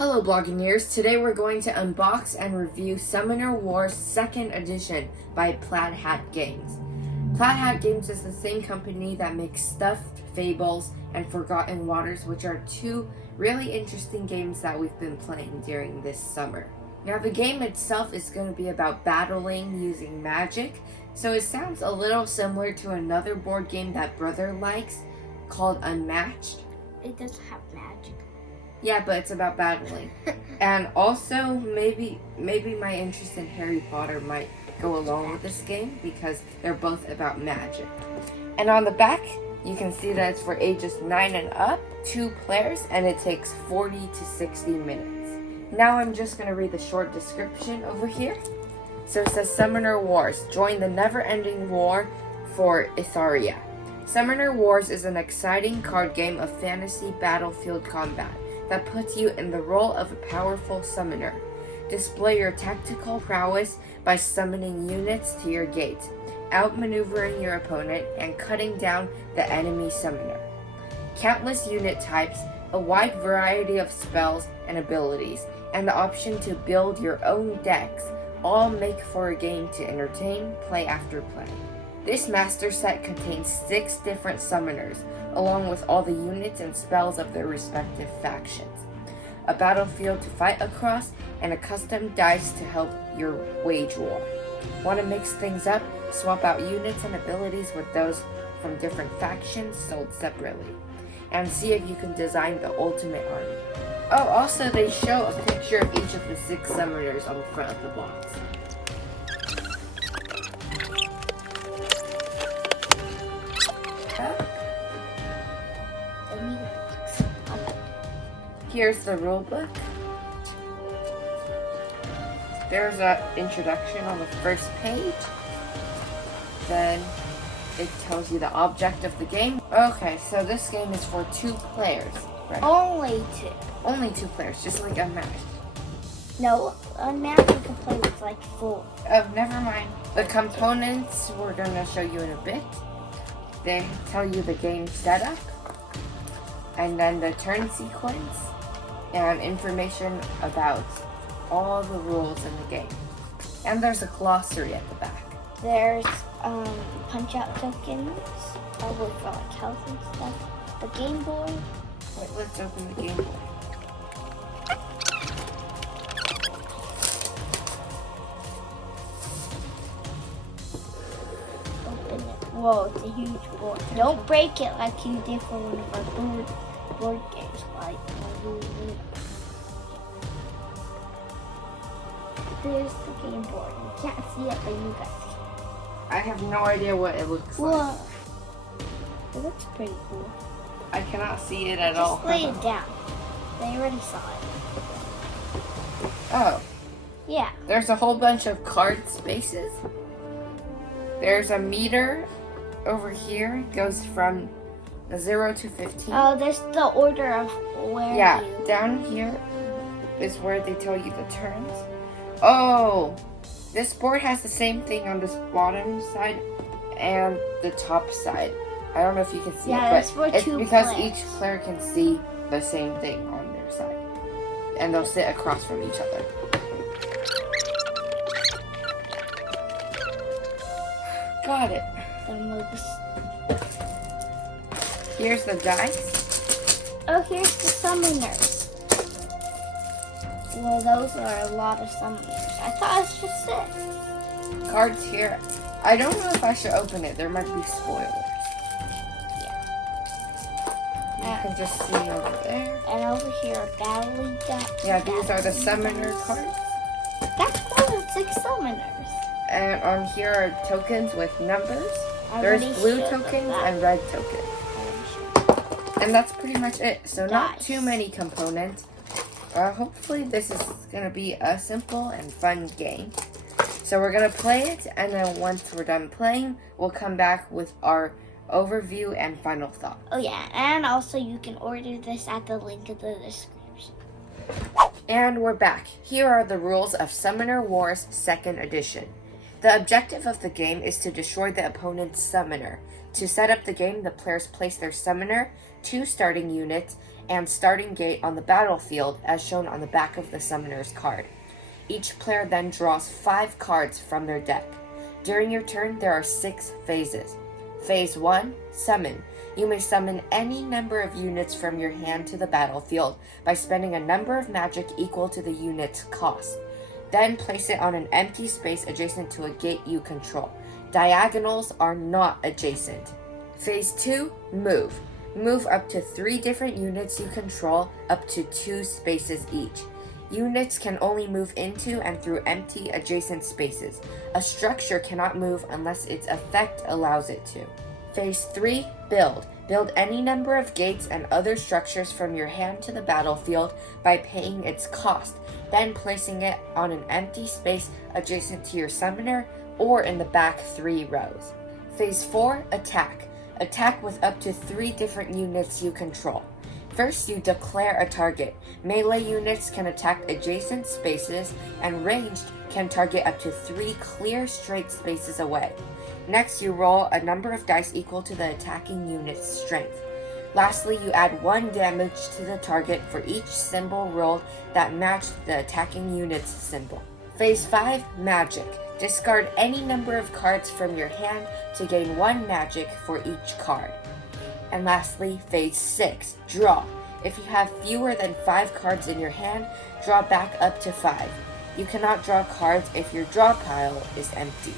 Hello Bloggineers, today we're going to unbox and review Summoner Wars 2nd Edition by Plaid Hat Games. Plaid Hat Games is the same company that makes Stuffed, Fables, and Forgotten Waters, which are two really interesting games that we've been playing during this summer. Now the game itself is going to be about battling using magic, so it sounds a little similar to another board game that Brother likes called Unmatched. It doesn't have magic. Yeah, but it's about battling. And also, maybe my interest in Harry Potter might go along with this game because they're both about magic. And on the back, you can see that it's for ages 9 and up, 2 players, and it takes 40 to 60 minutes. Now I'm just going to read the short description over here. So it says, Summoner Wars. Join the never-ending war for Itharia. Summoner Wars is an exciting card game of fantasy battlefield combat that puts you in the role of a powerful summoner. Display your tactical prowess by summoning units to your gate, outmaneuvering your opponent, and cutting down the enemy summoner. Countless unit types, a wide variety of spells and abilities, and the option to build your own decks all make for a game to entertain, play after play. This master set contains 6 different summoners, along with all the units and spells of their respective factions, a battlefield to fight across, and a custom dice to help your wage war. Want to mix things up? Swap out units and abilities with those from different factions sold separately, and see if you can design the ultimate army. Oh, also they show a picture of each of the 6 summoners on the front of the box. Here's the rule book. There's an introduction on the first page. Then it tells you the object of the game. Okay, so this game is for 2 players, right? Only 2. Only 2 players, just like Unmatched. No, Unmatched you can play with like 4. Oh, never mind. The components we're going to show you in a bit. They tell you the game setup, and then the turn sequence, and information about all the rules in the game. And there's a glossary at the back. There's punch-out tokens, probably for like health and stuff. The game board. Wait, let's open the game board. Open it. Whoa, it's a huge board. Don't break it like you did for one of our board games. There's the game board. You can't see it, but you guys can. I have no idea what it looks like. It looks pretty cool. I cannot see it at all. Just lay it down. They already saw it. Oh. Yeah. There's a whole bunch of card spaces. There's a meter over here. It goes from 0 to 15. Oh, there's the order of where you... down here is where they tell you the turns. Oh, this board has the same thing on this bottom side and the top side. I don't know if you can see it, but it's because each player can see the same thing on their side. And they'll sit across from each other. Got it. Here's the dice. Oh, here's the summoners. Well, those are a lot of summoners. I thought it's just it. Cards here. I don't know if I should open it. There might be spoilers. You can just see over there. And over here are battling decks. Yeah, these are the summoner cards. That's more than 6 summoners. And on here are tokens with numbers. There's blue tokens and red tokens. And that's pretty much it. So not too many components. Hopefully this is going to be a simple and fun game. So we're going to play it, and then once we're done playing, we'll come back with our overview and final thoughts. Oh yeah, and also you can order this at the link in the description. And we're back. Here are the rules of Summoner Wars 2nd Edition. The objective of the game is to destroy the opponent's summoner. To set up the game, the players place their summoner, 2 starting units, and starting gate on the battlefield as shown on the back of the summoner's card. Each player then draws 5 cards from their deck. During your turn, there are 6 phases. Phase 1, Summon. You may summon any number of units from your hand to the battlefield by spending a number of magic equal to the unit's cost. Then place it on an empty space adjacent to a gate you control. Diagonals are not adjacent. Phase 2, Move. Move up to 3 different units you control, up to 2 spaces each. Units can only move into and through empty adjacent spaces. A structure cannot move unless its effect allows it to. Phase 3, Build. Build any number of gates and other structures from your hand to the battlefield by paying its cost, then placing it on an empty space adjacent to your summoner or in the back 3 rows. Phase 4, Attack. Attack with up to 3 different units you control. First, you declare a target. Melee units can attack adjacent spaces, and ranged can target up to 3 clear straight spaces away. Next, you roll a number of dice equal to the attacking unit's strength. Lastly, you add 1 damage to the target for each symbol rolled that matched the attacking unit's symbol. Phase 5, Magic. Discard any number of cards from your hand to gain 1 magic for each card. And lastly, Phase 6, Draw. If you have fewer than 5 cards in your hand, draw back up to 5. You cannot draw cards if your draw pile is empty.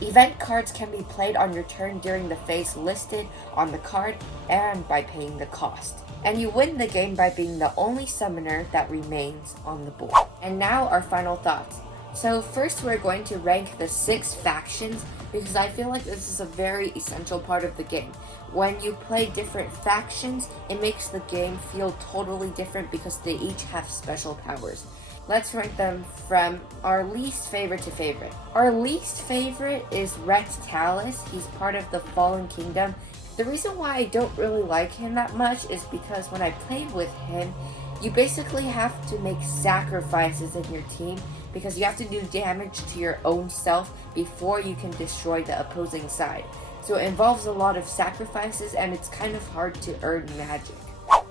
Event cards can be played on your turn during the phase listed on the card and by paying the cost. And you win the game by being the only summoner that remains on the board. And now our final thoughts. So first we're going to rank the 6 factions because I feel like this is a very essential part of the game. When you play different factions, it makes the game feel totally different because they each have special powers. Let's rank them from our least favorite to favorite. Our least favorite is Rhett Talus. He's part of the Fallen Kingdom. The reason why I don't really like him that much is because when I played with him, you basically have to make sacrifices in your team because you have to do damage to your own self before you can destroy the opposing side. So it involves a lot of sacrifices and it's kind of hard to earn magic.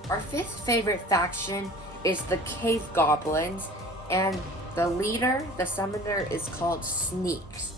Our 5th favorite faction is the Cave Goblins, and the leader, the summoner, is called Sneaks.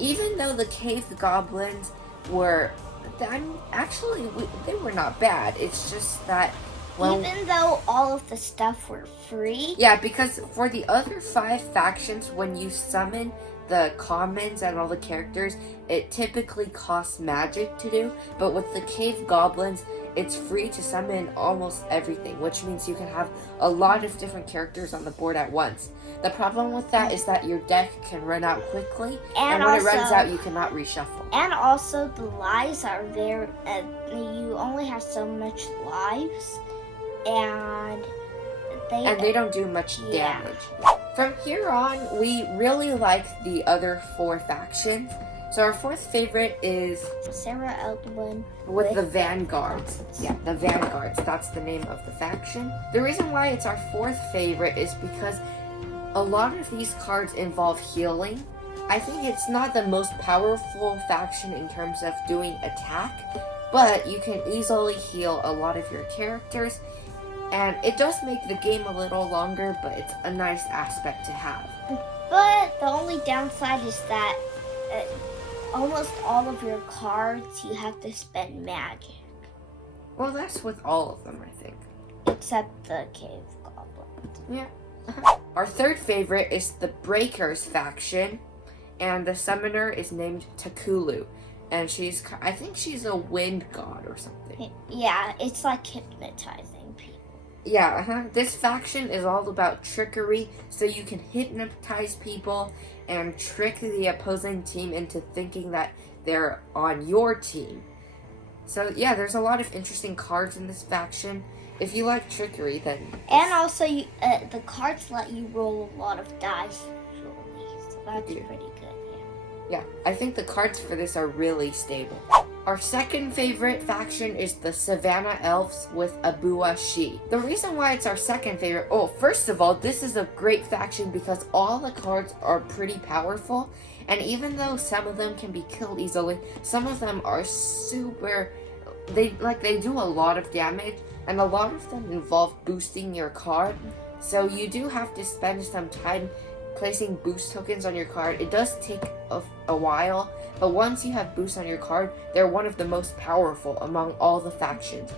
Even though the Cave Goblins were, they were not bad. It's just that, well, even though all of the stuff were free. Yeah, because for the other 5 factions, when you summon the commons and all the characters, it typically costs magic to do. But with the Cave Goblins, it's free to summon almost everything, which means you can have a lot of different characters on the board at once. The problem with that is that your deck can run out quickly, and when it runs out, you cannot reshuffle. And also, the lives are there, you only have so much lives, and they don't do much damage. From here on, we really like the other 4 factions. So our 4th favorite is Sarah Eldwin with the Vanguards. Yeah, the Vanguards. That's the name of the faction. The reason why it's our 4th favorite is because a lot of these cards involve healing. I think it's not the most powerful faction in terms of doing attack, but you can easily heal a lot of your characters. And it does make the game a little longer, but it's a nice aspect to have. But the only downside is that almost all of your cards, you have to spend magic. Well, that's with all of them, I think. Except the Cave Goblins. Yeah. Our 3rd favorite is the Breakers faction, and the summoner is named Takulu. And I think she's a wind god or something. Yeah, it's like hypnotizing people. Yeah, This faction is all about trickery, so you can hypnotize people and trick the opposing team into thinking that they're on your team. So yeah, there's a lot of interesting cards in this faction. If you like trickery, then... And also, the cards let you roll a lot of dice, usually, so that's pretty good, Yeah, I think the cards for this are really stable. Our 2nd favorite faction is the Savannah Elves with Abua Shi. The reason why it's our 2nd favorite, first of all, this is a great faction because all the cards are pretty powerful, and even though some of them can be killed easily, some of them are super they do a lot of damage, and a lot of them involve boosting your card. So you do have to spend some time placing boost tokens on your card. It does take a while, but once you have boost on your card, they're one of the most powerful among all the factions.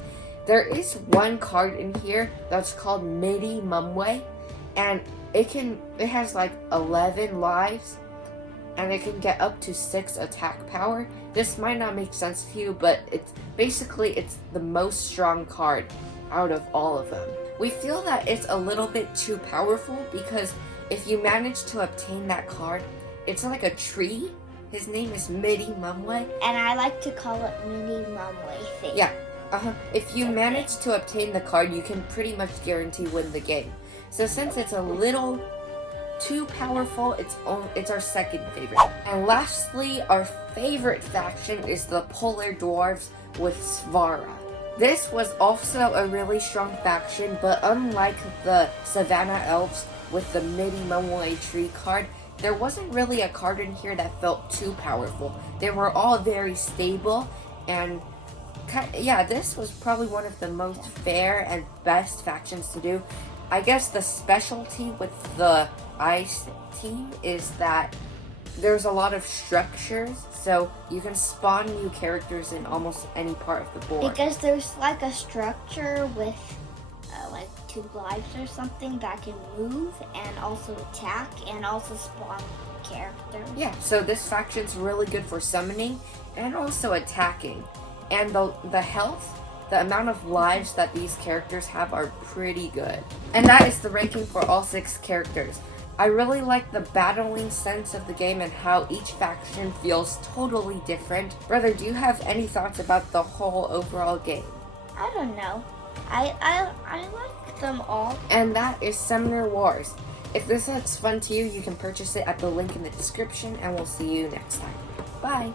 There is one card in here that's called Midi Mumway, and it has like 11 lives, and it can get up to 6 attack power. This might not make sense to you, but it's the most strong card out of all of them. We feel that it's a little bit too powerful because if you manage to obtain that card, it's like a tree. His name is Midi Mumway. And I like to call it Mini Mumway thing. Yeah. If you manage to obtain the card, you can pretty much guarantee win the game. So since it's a little too powerful, it's our second favorite. And lastly, our favorite faction is the Polar Dwarves with Svara. This was also a really strong faction, but unlike the Savannah Elves with the Midi Mumway tree card, there wasn't really a card in here that felt too powerful. They were all very stable, and this was probably one of the most fair and best factions to do. I guess the specialty with the Ice team is that there's a lot of structures, so you can spawn new characters in almost any part of the board. Because there's like a structure with like 2 lives or something that can move and also attack and also spawn characters. Yeah, so this faction's really good for summoning and also attacking. And the health, the amount of lives that these characters have are pretty good. And that is the ranking for all 6 characters. I really like the battling sense of the game and how each faction feels totally different. Brother, do you have any thoughts about the whole overall game? I don't know. I like them all. And that is Summoner Wars. If this looks fun to you, you can purchase it at the link in the description, and we'll see you next time. Bye!